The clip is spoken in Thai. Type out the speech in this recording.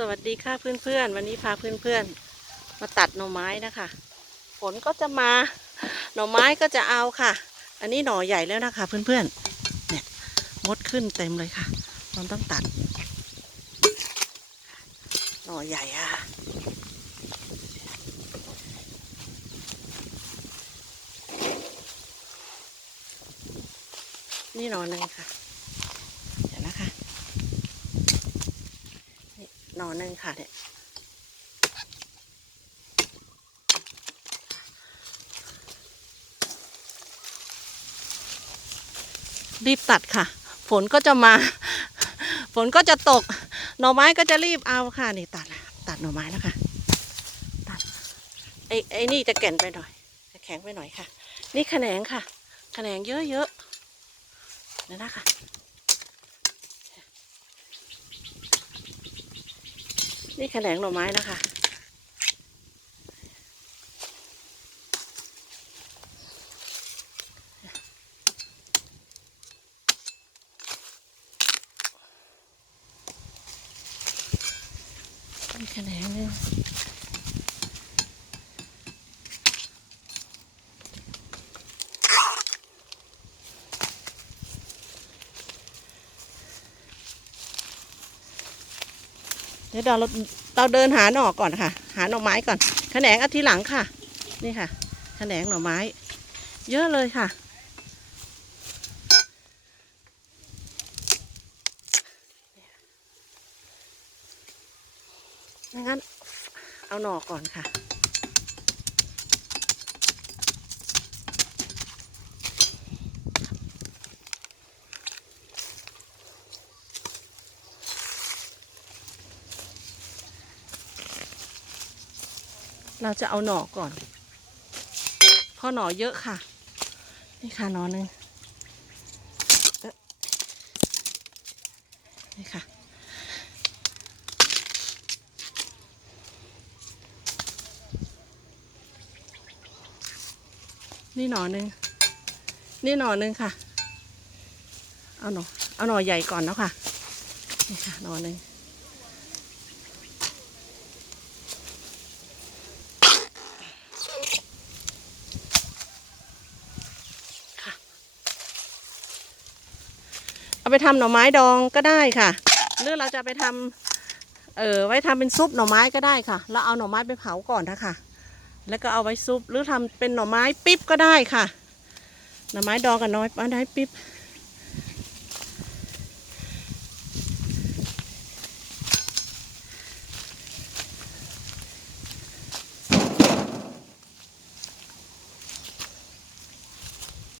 สวัสดีค่ะเพื่อนๆ วันนี้พาเพื่อนๆ มาตัดหน่อไม้นะคะ ฝนก็จะมา หน่อไม้ก็จะเอาค่ะ อันนี้หน่อใหญ่แล้วนะคะ เพื่อนๆ เนี่ยมดขึ้นเต็มเลยค่ะเราต้องตัด หน่อใหญ่อะค่ะนี่หน่อหนึ่งค่ะ เดี๋ยวนะคะ นี่หนอหนึ่งค่ะเนี่ยรีบตัดค่ะ ฝนก็จะมา ฝนก็จะตก หน่อไม้ก็จะรีบเอาค่ะนี่ตัด ตัดหน่อไม้แล้วค่ะ ตัดไอ้ไอ้นี่จะแก่นไปหน่อย จะแข็งไปหน่อยค่ะ นี่แขนงค่ะ แขนงเยอะๆนี่นะคะ นี่แขนงหน่อไม้นะคะนี่แขนงหนึง ดี๋ยวเราเราเดินหาหน่อก่อนค่ะ หาหน่อไม้ก่อนแขนงอาทีหลังค่ะ นี่ค่ะแขนงหน่อไม้ เยอะเลยค่ะ งั้นเอาหน่อก่อนค่ะ เราจะเอาหน่อก่อน เพราะหน่อเยอะค่ะ นี่ค่ะหน่อหนึ่งนี่ค่ะ นี่หน่อหนึ่งนี่หน่อหนึ่งค่ะ เอาหน่อเอาหน่อใหญ่ก่อนนะค่ะ นี่ค่ะหน่อหนึ่ง เอาไปทำหน่อไม้ดองก็ได้ค่ะ หรือเราจะไปทำเออไว้ทำเป็นซุปหน่อไม้ก็ได้ค่ะ แล้วเอาหน่อไม้ไปเผาก่อนนะคะแล้วก็เอาไว้ซุปหรือทำเป็นหน่อไม้ปิ๊บก็ได้ค่ะ หน่อไม้ดองกับหน่อไม้ปิ๊บ